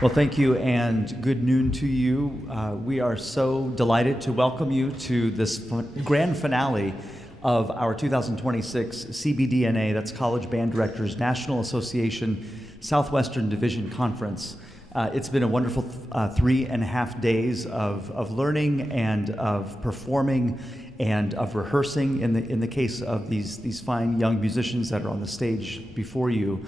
Well, thank you and good noon to you. We are so delighted to welcome you to this grand finale of our 2026 CBDNA, that's College Band Directors National Association Southwestern Division Conference. It's been a wonderful 3.5 days of learning and of performing and of rehearsing in the case of these fine young musicians that are on the stage before you.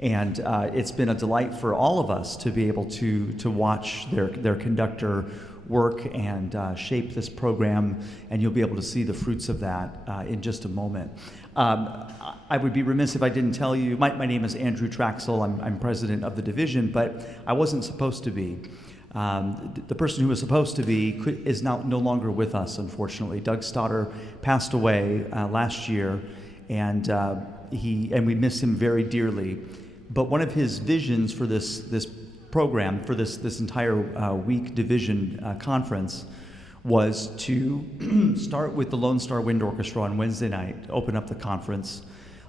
And it's been a delight for all of us to be able to watch their conductor work and shape this program, and you'll be able to see the fruits of that in just a moment. I would be remiss if I didn't tell you, my name is Andrew Traxel. I'm president of the division, but I wasn't supposed to be. The person who was supposed to be is now no longer with us, unfortunately. Doug Stoddard passed away last year, and we miss him very dearly. But one of his visions for this program, for this entire week division conference, was to start with the Lone Star Wind Orchestra on Wednesday night, open up the conference,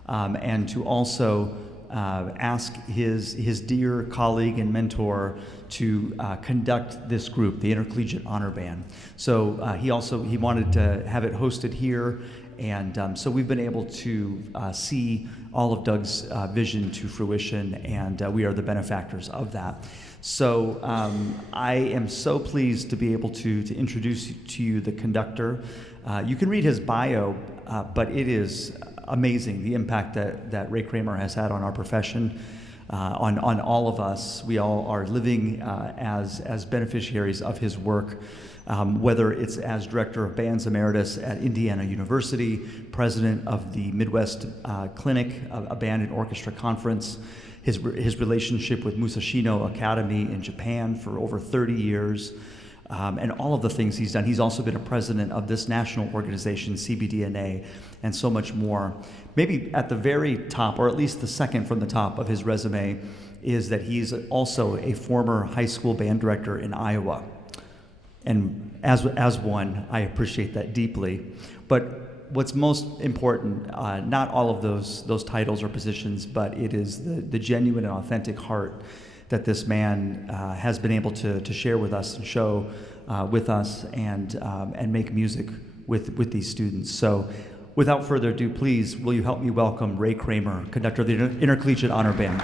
and to also ask his dear colleague and mentor to conduct this group, the Intercollegiate Honor Band. So he wanted to have it hosted here, and so we've been able to see all of Doug's vision to fruition, and we are the benefactors of that. So I am so pleased to be able to introduce to you the conductor. You can read his bio, but it is amazing the impact that Ray Kramer has had on our profession, on all of us. We all are living as beneficiaries of his work, whether it's as Director of Bands Emeritus at Indiana University, President of the Midwest Clinic, a band and orchestra conference, his relationship with Musashino Academy in Japan for over 30 years, and all of the things he's done. He's also been a president of this national organization, CBDNA, and so much more. Maybe at the very top, or at least the second from the top of his resume, is that he's also a former high school band director in Iowa. And as one, I appreciate that deeply. But what's most important, not all of those titles or positions, but it is the genuine and authentic heart that this man has been able to share with us and show with us and make music with these students. So without further ado, please, will you help me welcome Ray Kramer, conductor of the Intercollegiate Honor Band.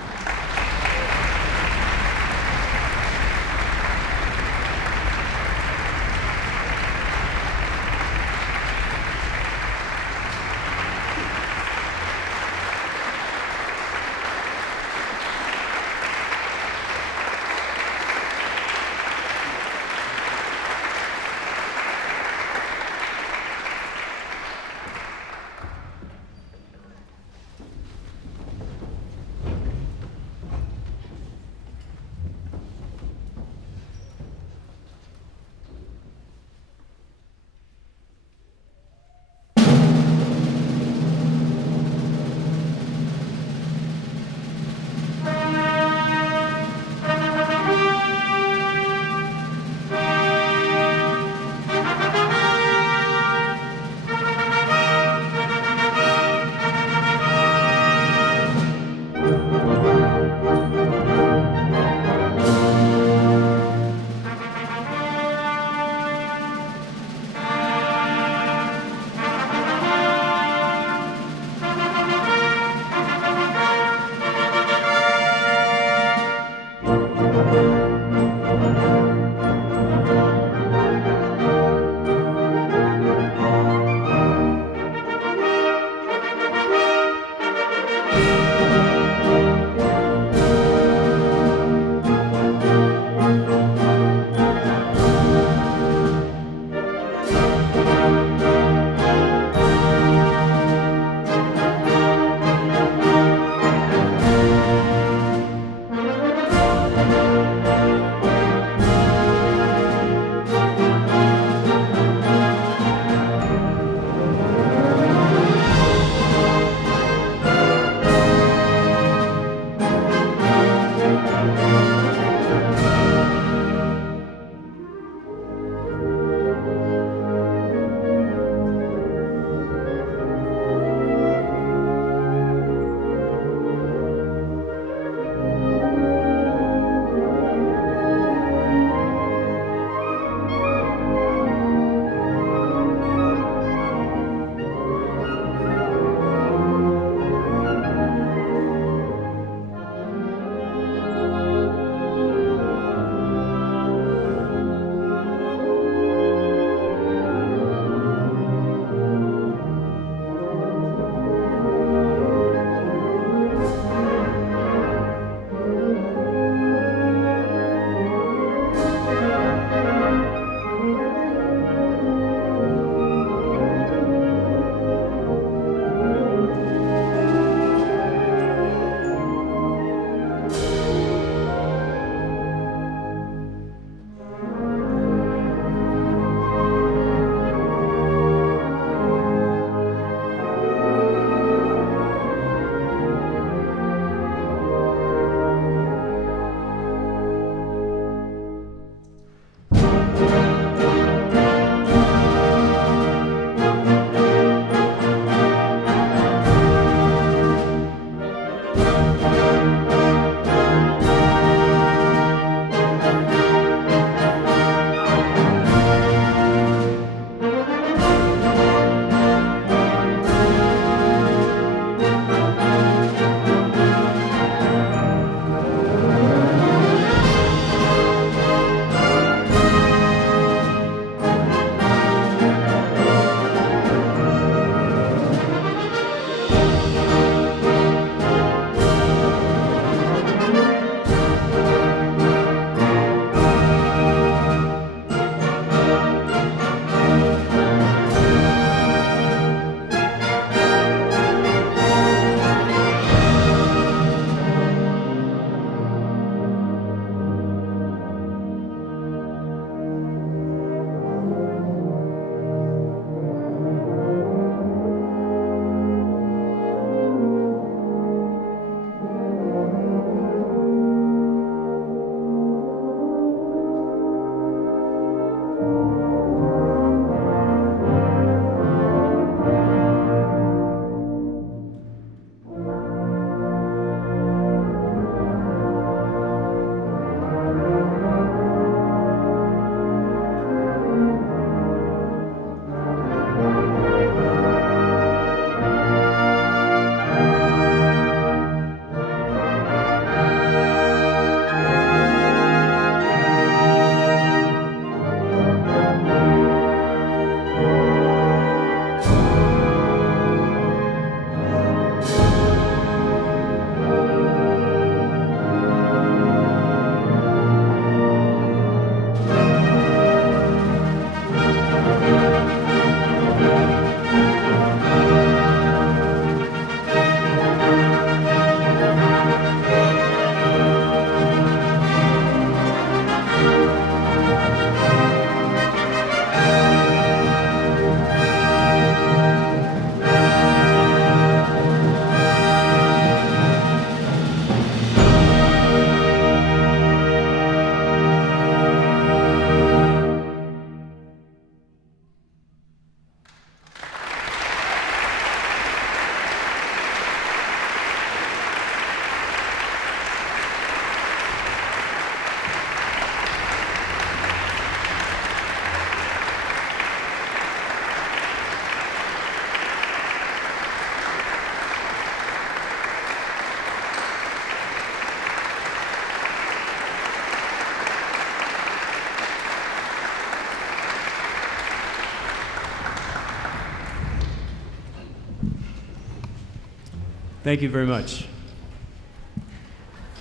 Thank you very much.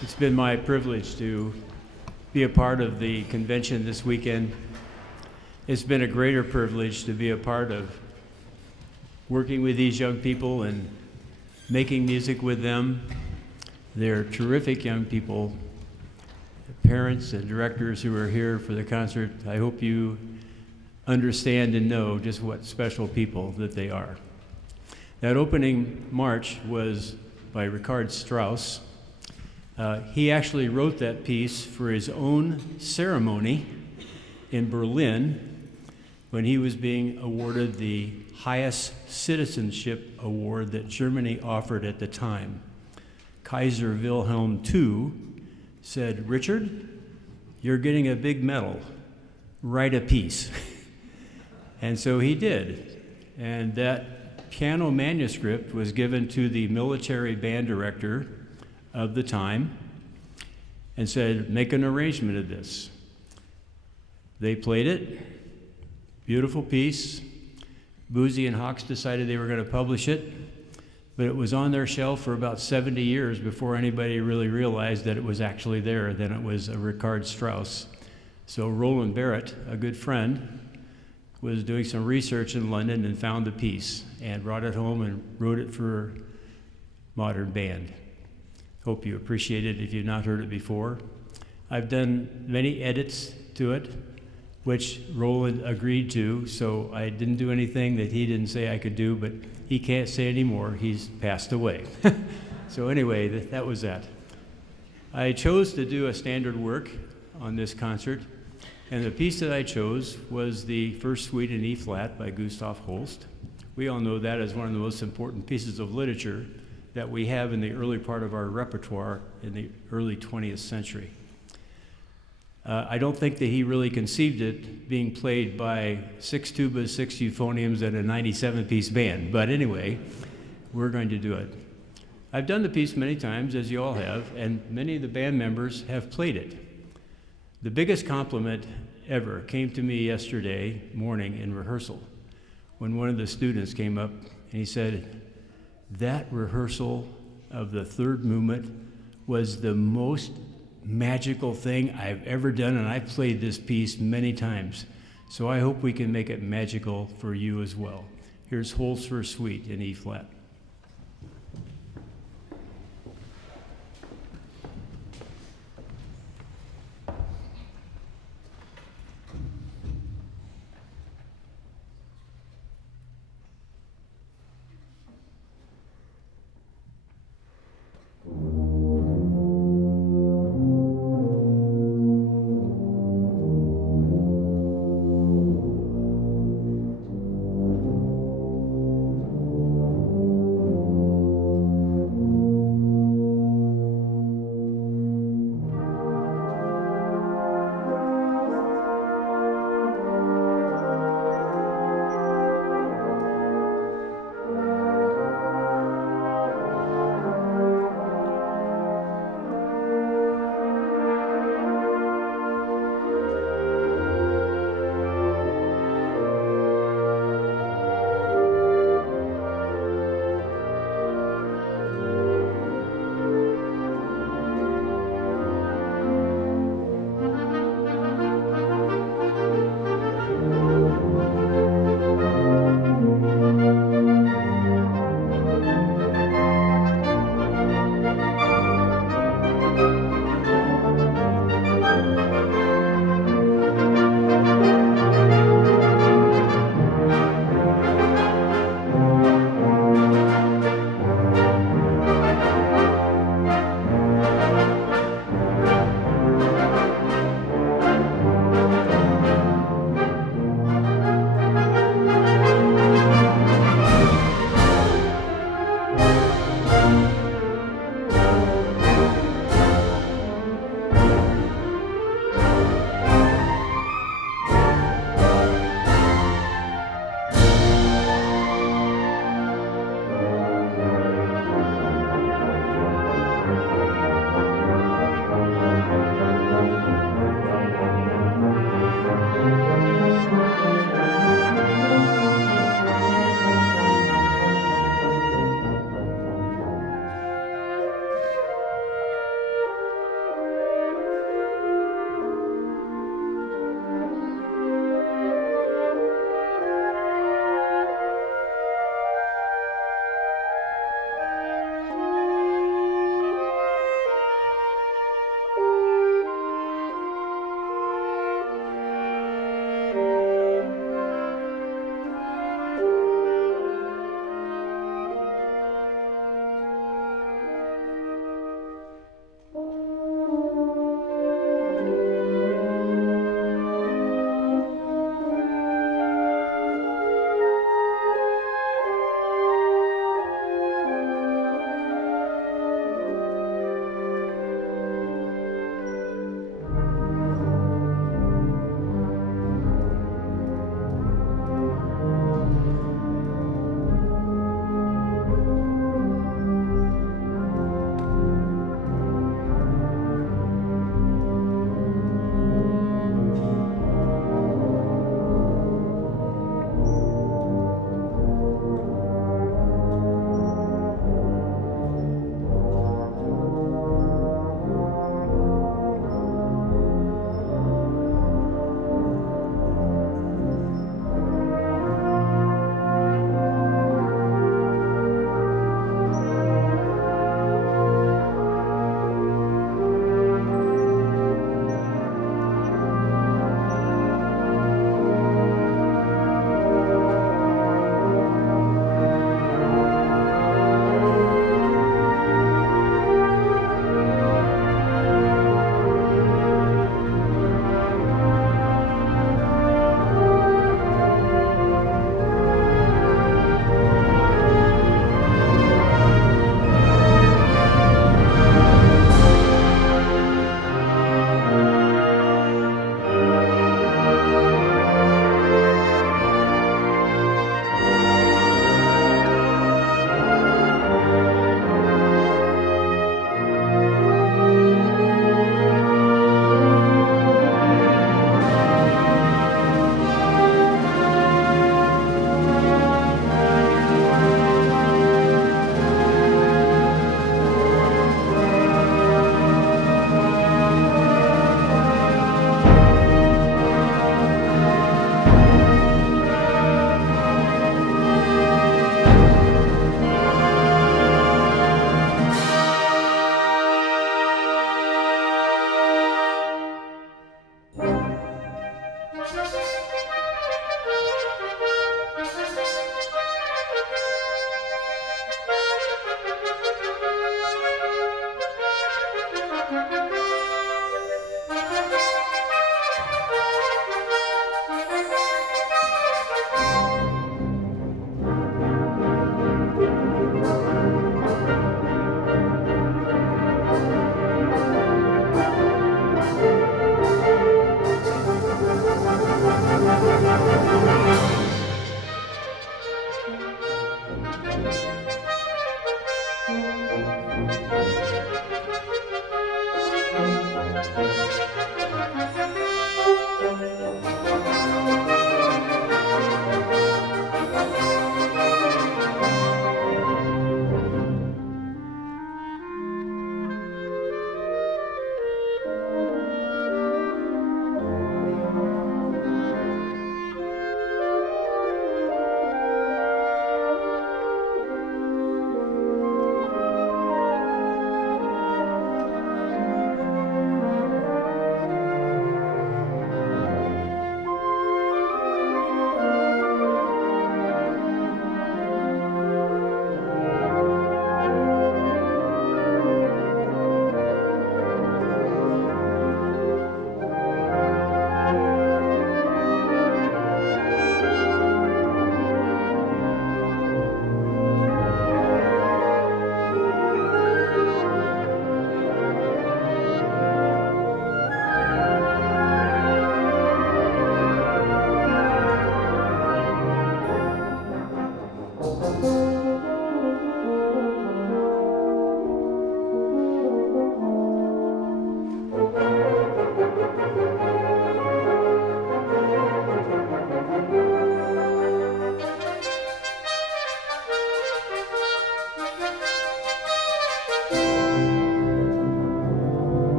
It's been my privilege to be a part of the convention this weekend. It's been a greater privilege to be a part of working with these young people and making music with them. They're terrific young people, parents and directors who are here for the concert. I hope you understand and know just what special people that they are. That opening march was by Richard Strauss. He actually wrote that piece for his own ceremony in Berlin when he was being awarded the highest citizenship award that Germany offered at the time. Kaiser Wilhelm II said, "Richard, you're getting a big medal. Write a piece." And so he did. And that piano manuscript was given to the military band director of the time and said, "Make an arrangement of this." They played it, beautiful piece. Boozy and Hawks decided they were going to publish it, but it was on their shelf for about 70 years before anybody really realized that it was actually there. Then it was a Richard Strauss. So Roland Barrett, a good friend, was doing some research in London and found the piece and brought it home and wrote it for modern band. Hope you appreciate it if you've not heard it before. I've done many edits to it, which Roland agreed to, so I didn't do anything that he didn't say I could do, but he can't say anymore. He's passed away. So anyway, that was that. I chose to do a standard work on this concert, and the piece that I chose was the First Suite in E-flat by Gustav Holst. We all know that as one of the most important pieces of literature that we have in the early part of our repertoire in the early 20th century. I don't think that he really conceived it being played by 6 tubas, 6 euphoniums, and a 97-piece band. But anyway, we're going to do it. I've done the piece many times, as you all have, and many of the band members have played it. The biggest compliment ever came to me yesterday morning in rehearsal when one of the students came up and he said, "That rehearsal of the third movement was the most magical thing I've ever done, and I've played this piece many times. So I hope we can make it magical for you as well." Here's Holst's First Suite in E-flat.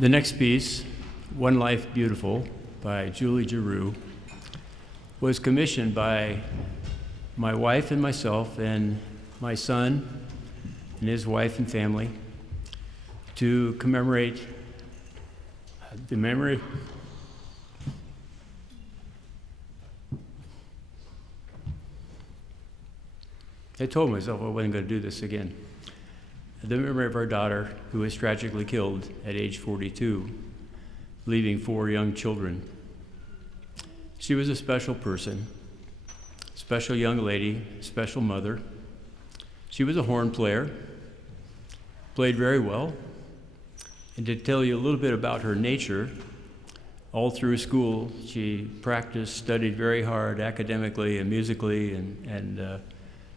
The next piece, One Life Beautiful by Julie Giroux, was commissioned by my wife and myself and my son and his wife and family to commemorate the memory I told myself I wasn't going to do this again. The memory of our daughter, who was tragically killed at age 42, leaving 4 young children. She was a special person, special young lady, special mother. She was a horn player, played very well. And to tell you a little bit about her nature, all through school, she practiced, studied very hard academically and musically, and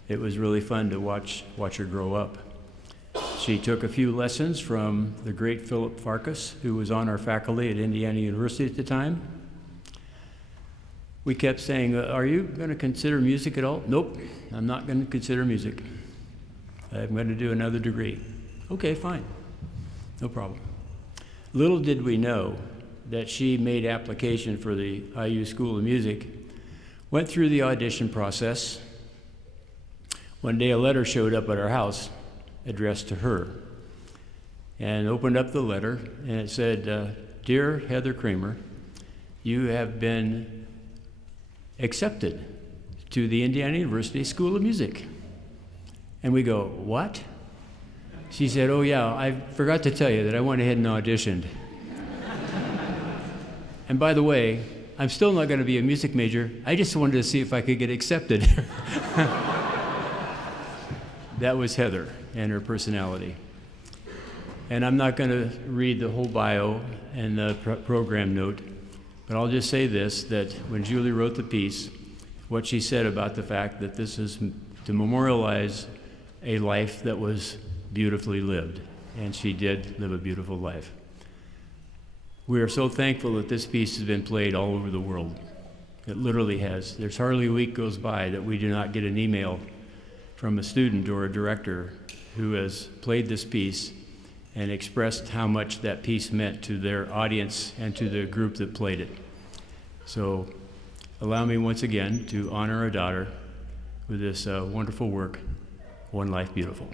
it was really fun to watch her grow up. She took a few lessons from the great Philip Farkas, who was on our faculty at Indiana University at the time. We kept saying, are you going to consider music at all? Nope, I'm not going to consider music. I'm going to do another degree. Okay, fine, no problem. Little did we know that she made application for the IU School of Music, went through the audition process. One day a letter showed up at our house addressed to her, and opened up the letter, and it said, Dear Heather Kramer, you have been accepted to the Indiana University School of Music. And we go, what? She said, oh yeah, I forgot to tell you that I went ahead and auditioned. And by the way, I'm still not going to be a music major. I just wanted to see if I could get accepted. That was Heather and her personality. And I'm not going to read the whole bio and the program note, but I'll just say this, that when Julie wrote the piece, what she said about the fact that this is to memorialize a life that was beautifully lived, and she did live a beautiful life. We are so thankful that this piece has been played all over the world. It literally has. There's hardly a week goes by that we do not get an email from a student or a director who has played this piece and expressed how much that piece meant to their audience and to the group that played it. So allow me once again to honor our daughter with this wonderful work, One Life Beautiful.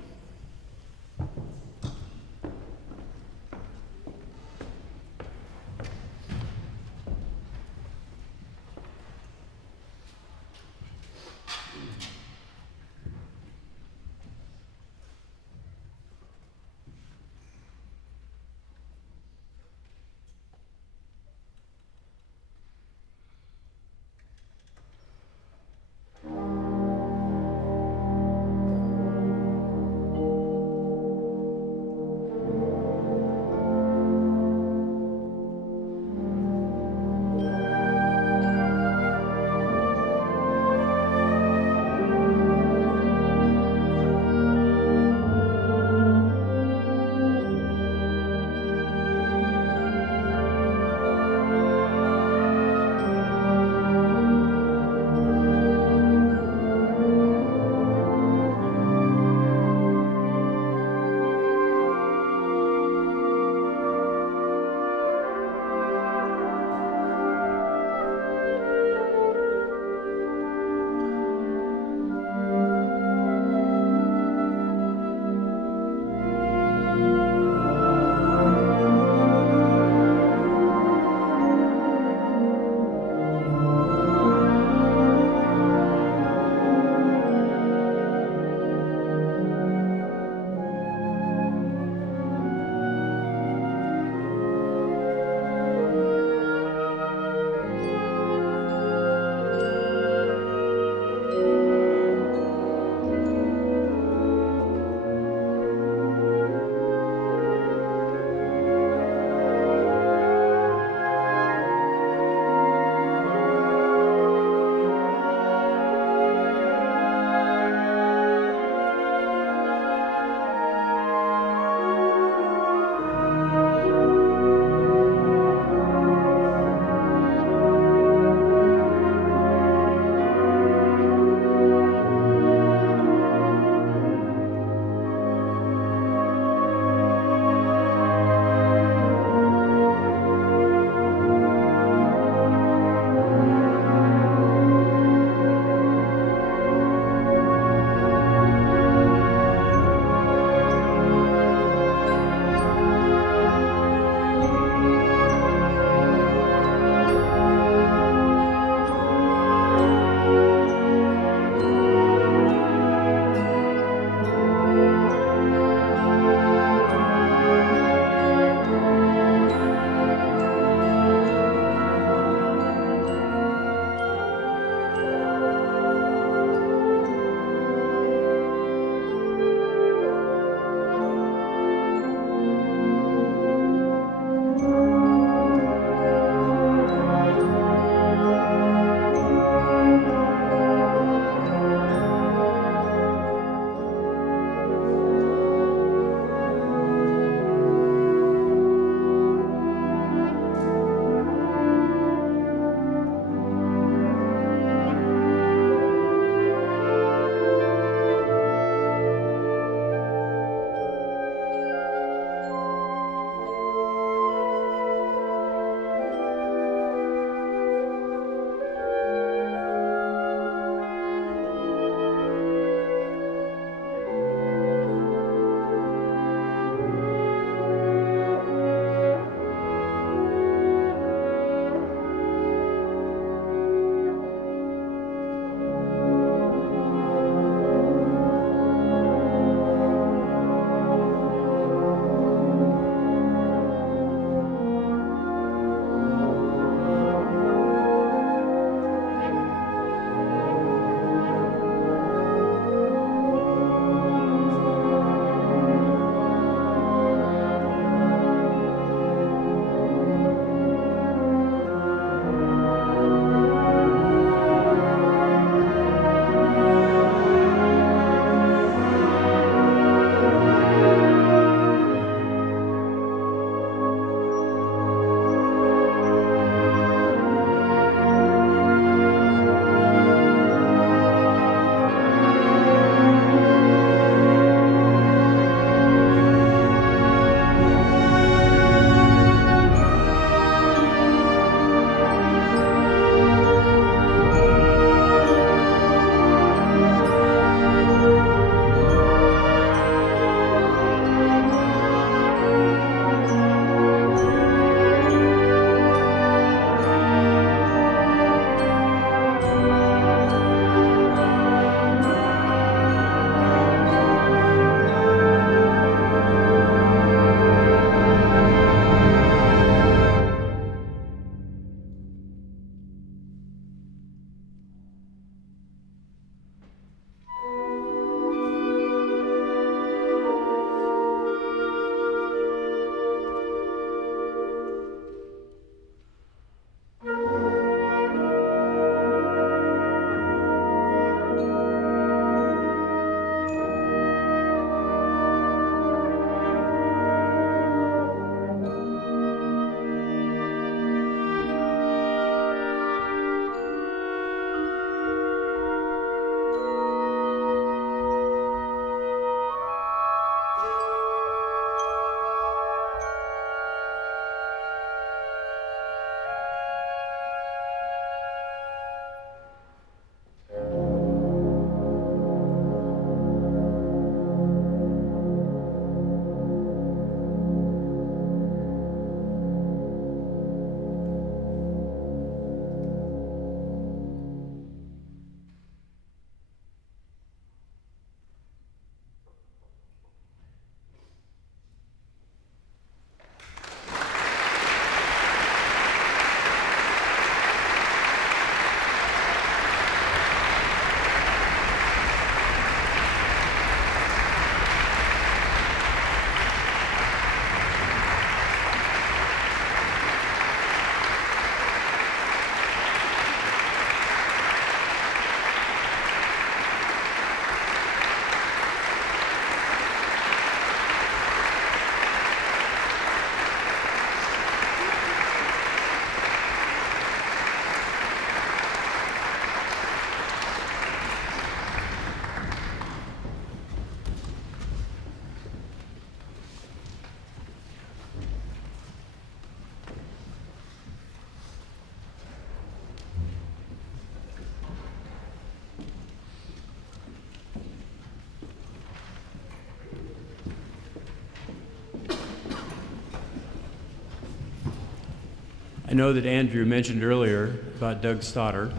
I know that Andrew mentioned earlier about Doug Stoddard.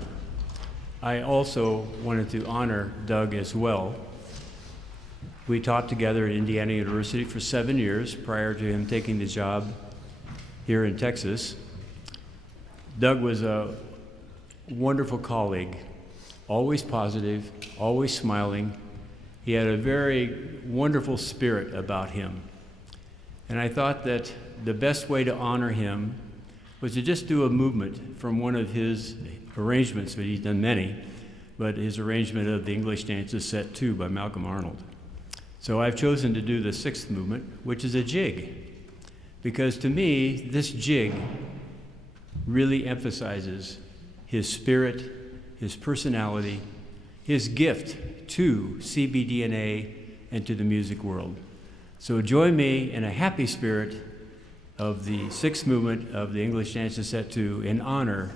I also wanted to honor Doug as well. We taught together at Indiana University for 7 years prior to him taking the job here in Texas. Doug was a wonderful colleague, always positive, always smiling. He had a very wonderful spirit about him. And I thought that the best way to honor him was to just do a movement from one of his arrangements, but he's done many, but his arrangement of the English Dances Set 2 by Malcolm Arnold. So I've chosen to do the sixth movement, which is a jig, because to me, this jig really emphasizes his spirit, his personality, his gift to CBDNA and to the music world. So join me in a happy spirit of the sixth movement of the English Dances Set 2 in honor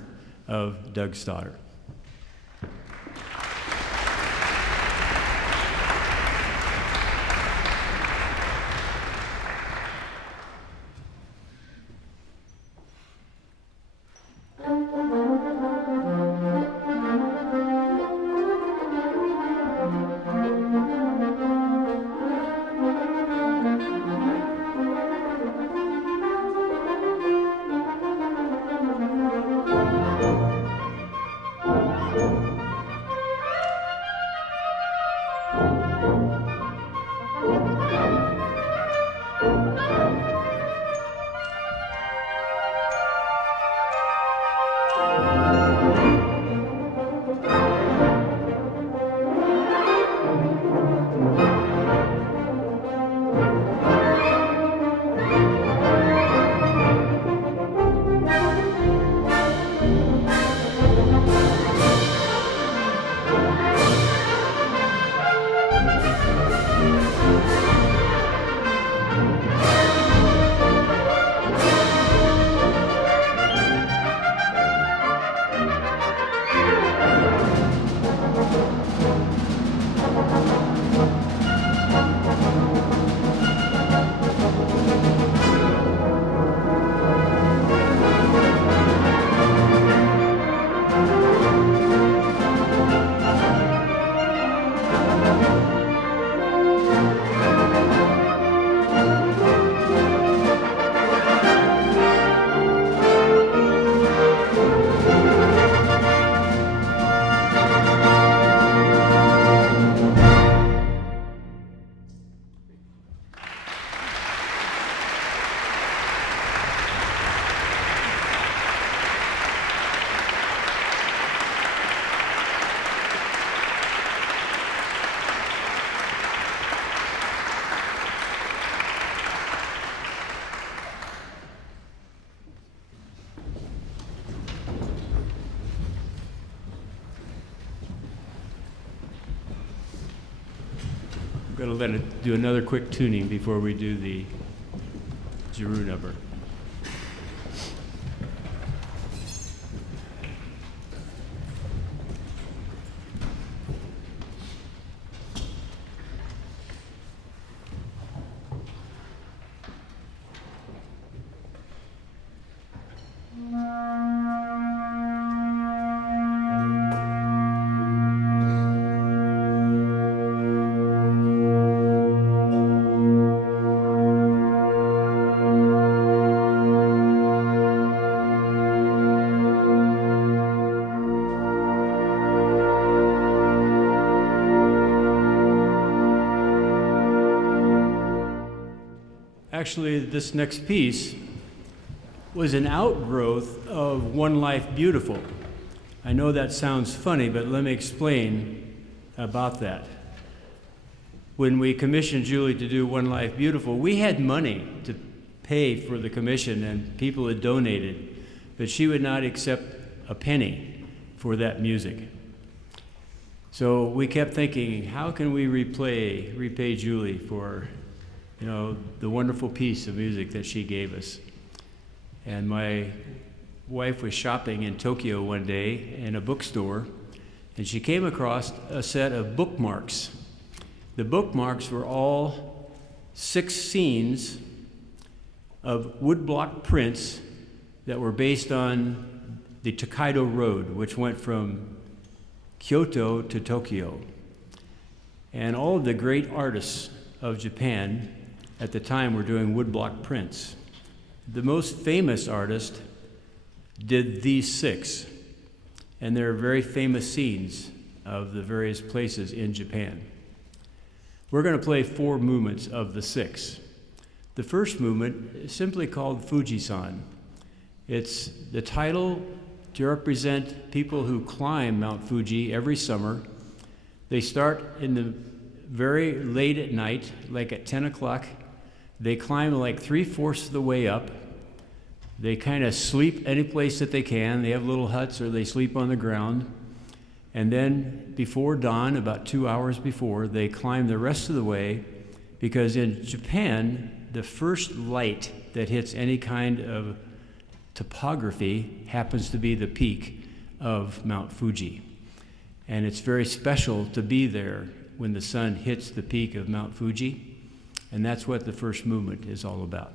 of Doug Stoddard. I'm going to let it do another quick tuning before we do the Giroux number. Actually, this next piece was an outgrowth of One Life Beautiful. I know that sounds funny, but let me explain about that. When we commissioned Julie to do One Life Beautiful, we had money to pay for the commission and people had donated, but she would not accept a penny for that music. So we kept thinking, how can we repay Julie for the wonderful piece of music that she gave us. And my wife was shopping in Tokyo one day in a bookstore, and she came across a set of bookmarks. The bookmarks were all 6 scenes of woodblock prints that were based on the Tokaido Road, which went from Kyoto to Tokyo. And all of the great artists of Japan at the time were doing woodblock prints. The most famous artist did these 6, and there are very famous scenes of the various places in Japan. We're going to play 4 movements of the 6. The first movement is simply called Fujisan. It's the title to represent people who climb Mount Fuji every summer. They start in the very late at night, like at 10 o'clock. They climb like 3/4 of the way up. They kind of sleep any place that they can. They have little huts or they sleep on the ground. And then before dawn, about 2 hours before, they climb the rest of the way, because in Japan, the first light that hits any kind of topography happens to be the peak of Mount Fuji. And it's very special to be there when the sun hits the peak of Mount Fuji. And that's what the first movement is all about.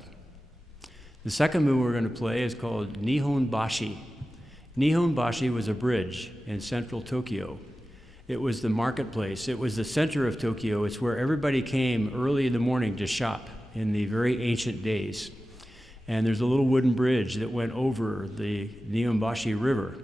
The second movement we're going to play is called Nihon Bashi. Nihon Bashi was a bridge in central Tokyo. It was the marketplace. It was the center of Tokyo. It's where everybody came early in the morning to shop in the very ancient days. And there's a little wooden bridge that went over the Nihonbashi River.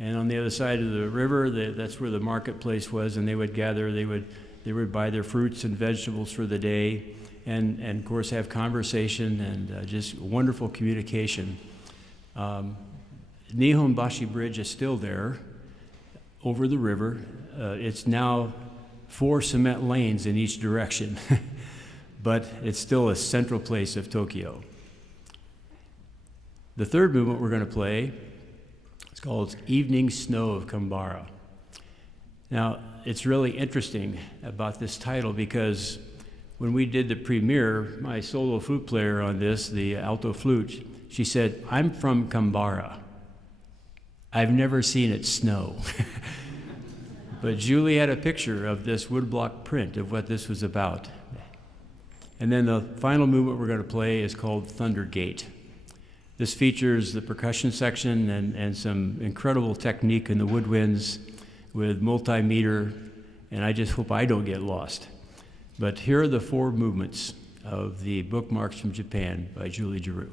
And on the other side of the river, that's where the marketplace was, and they would gather, they would buy their fruits and vegetables for the day, and of course have conversation and just wonderful communication. Nihonbashi Bridge is still there over the river. It's now 4 cement lanes in each direction, but it's still a central place of Tokyo. The third movement we're going to play is called Evening Snow of Kambara. Now, it's really interesting about this title because when we did the premiere, my solo flute player on this, the alto flute, she said, "I'm from Kambara. I've never seen it snow." But Julie had a picture of this woodblock print of what this was about. And then the final movement we're going to play is called Thunder Gate. This features the percussion section and some incredible technique in the woodwinds with multimeter, and I just hope I don't get lost. But here are the 4 movements of the Bookmarks from Japan by Julie Giroux.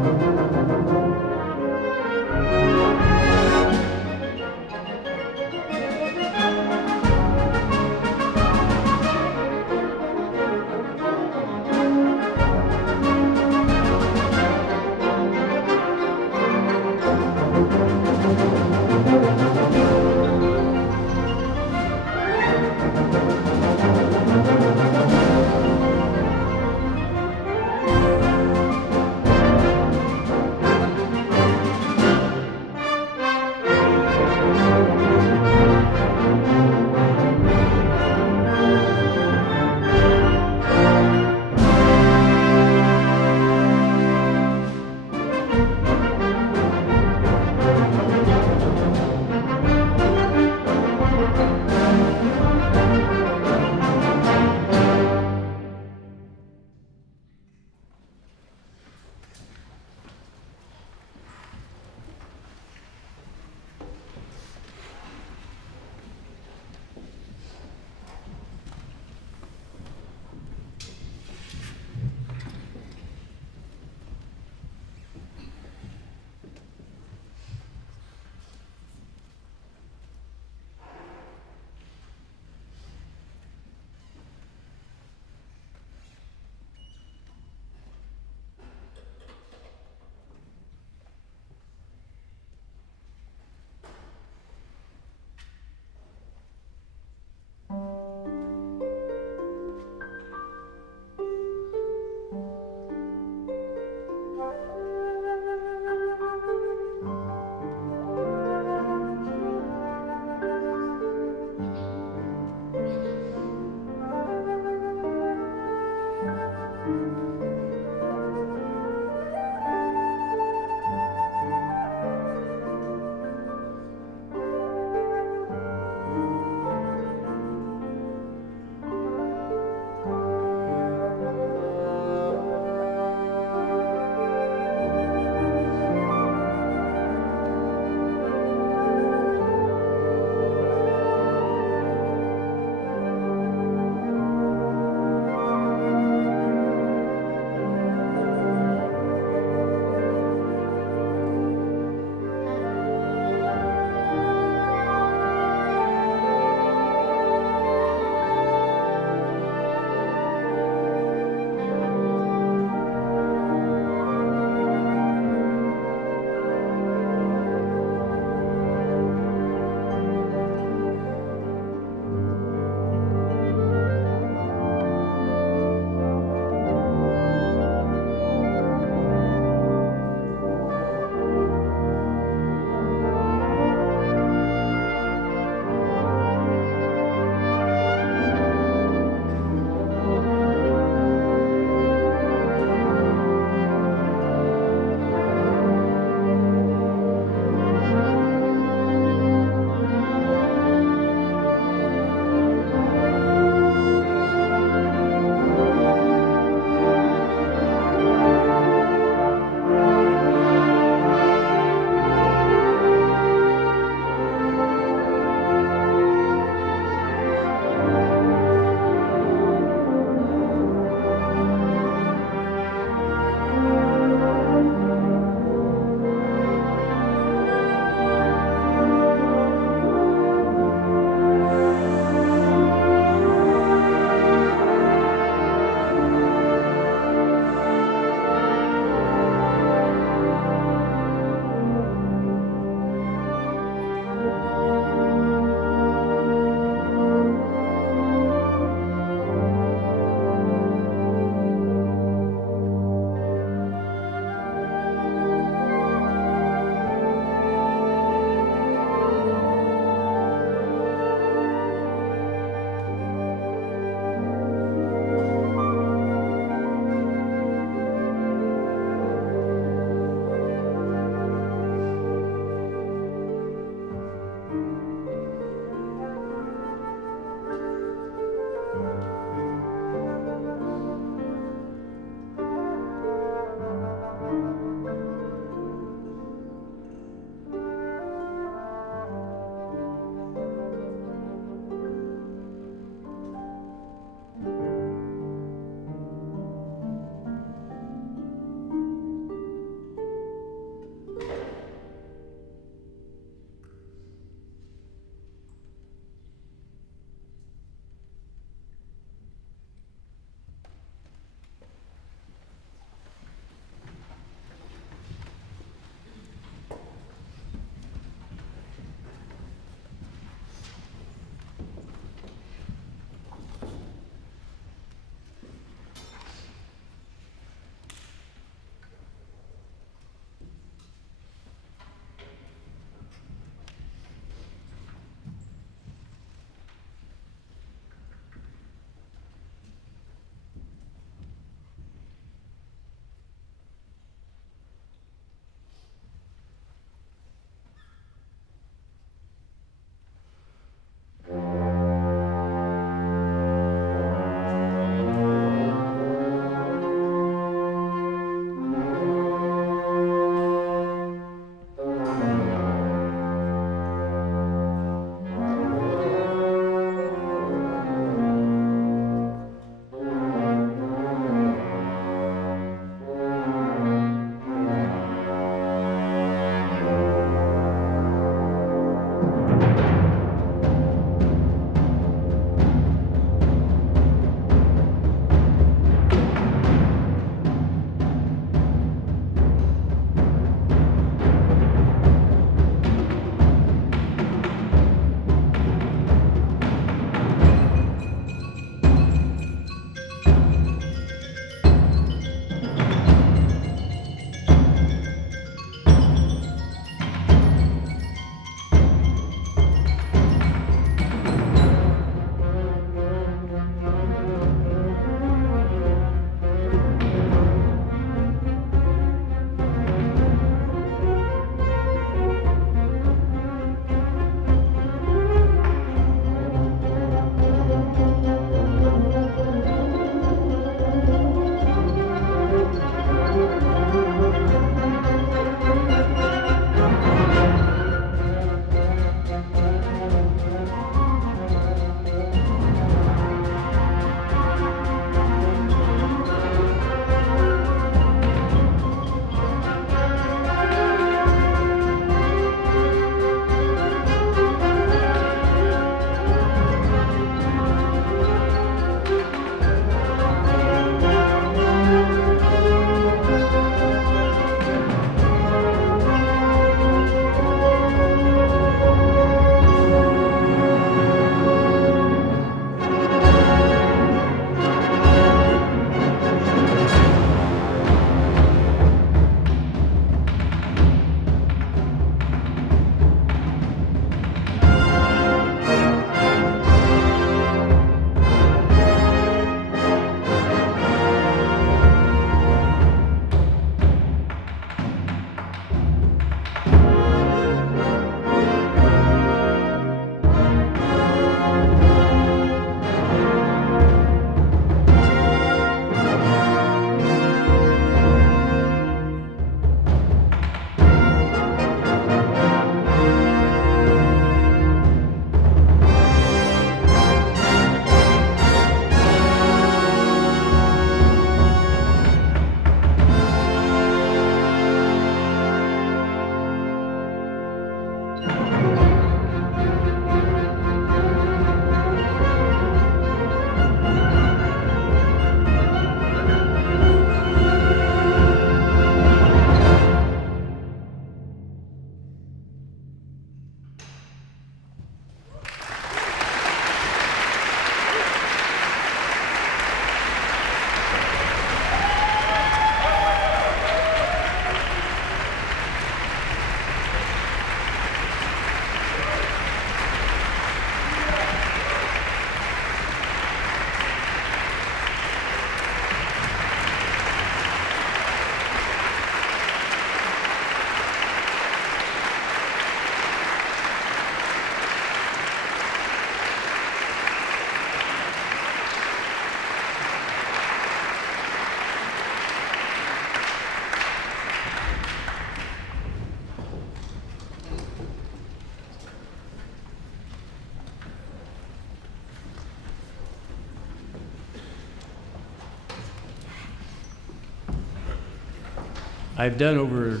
I've done over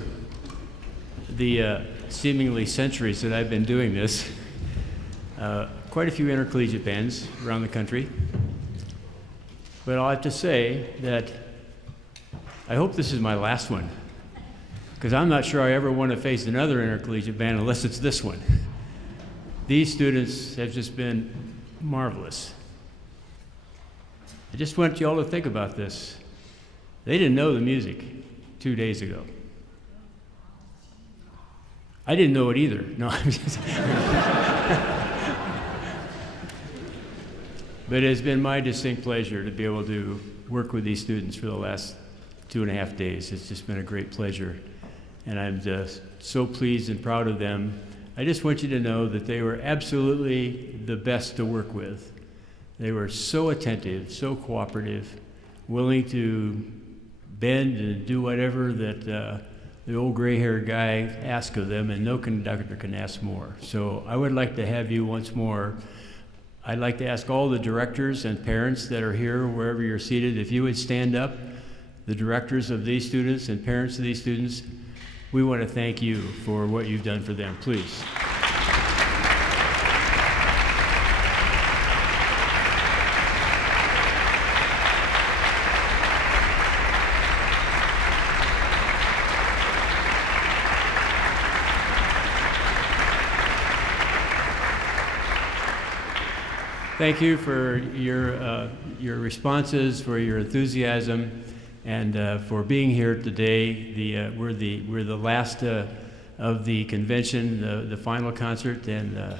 the seemingly centuries that I've been doing this, quite a few intercollegiate bands around the country. But I'll have to say that I hope this is my last one, because I'm not sure I ever want to face another intercollegiate band unless it's this one. These students have just been marvelous. I just want you all to think about this. They didn't know the music 2 days ago. I didn't know it either. No, I'm just But it's been my distinct pleasure to be able to work with these students for the last 2.5 days. It's just been a great pleasure. And I'm just so pleased and proud of them. I just want you to know that they were absolutely the best to work with. They were so attentive, so cooperative, willing to bend and do whatever that the old gray-haired guy asked of them, and no conductor can ask more. So I would like to have you once more. I'd like to ask all the directors and parents that are here, wherever you're seated, if you would stand up, the directors of these students and parents of these students. We want to thank you for what you've done for them, please. Thank you for your responses, for your enthusiasm, and for being here today. We're the last of the convention, the final concert, and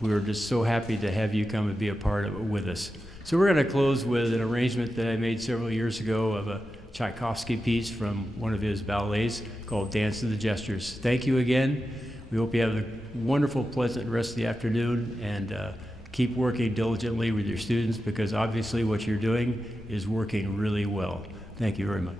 we're just so happy to have you come and be a part of it with us. So we're going to close with an arrangement that I made several years ago of a Tchaikovsky piece from one of his ballets called Dance of the Gestures. Thank you again. We hope you have a wonderful, pleasant rest of the afternoon, and keep working diligently with your students, because obviously what you're doing is working really well. Thank you very much.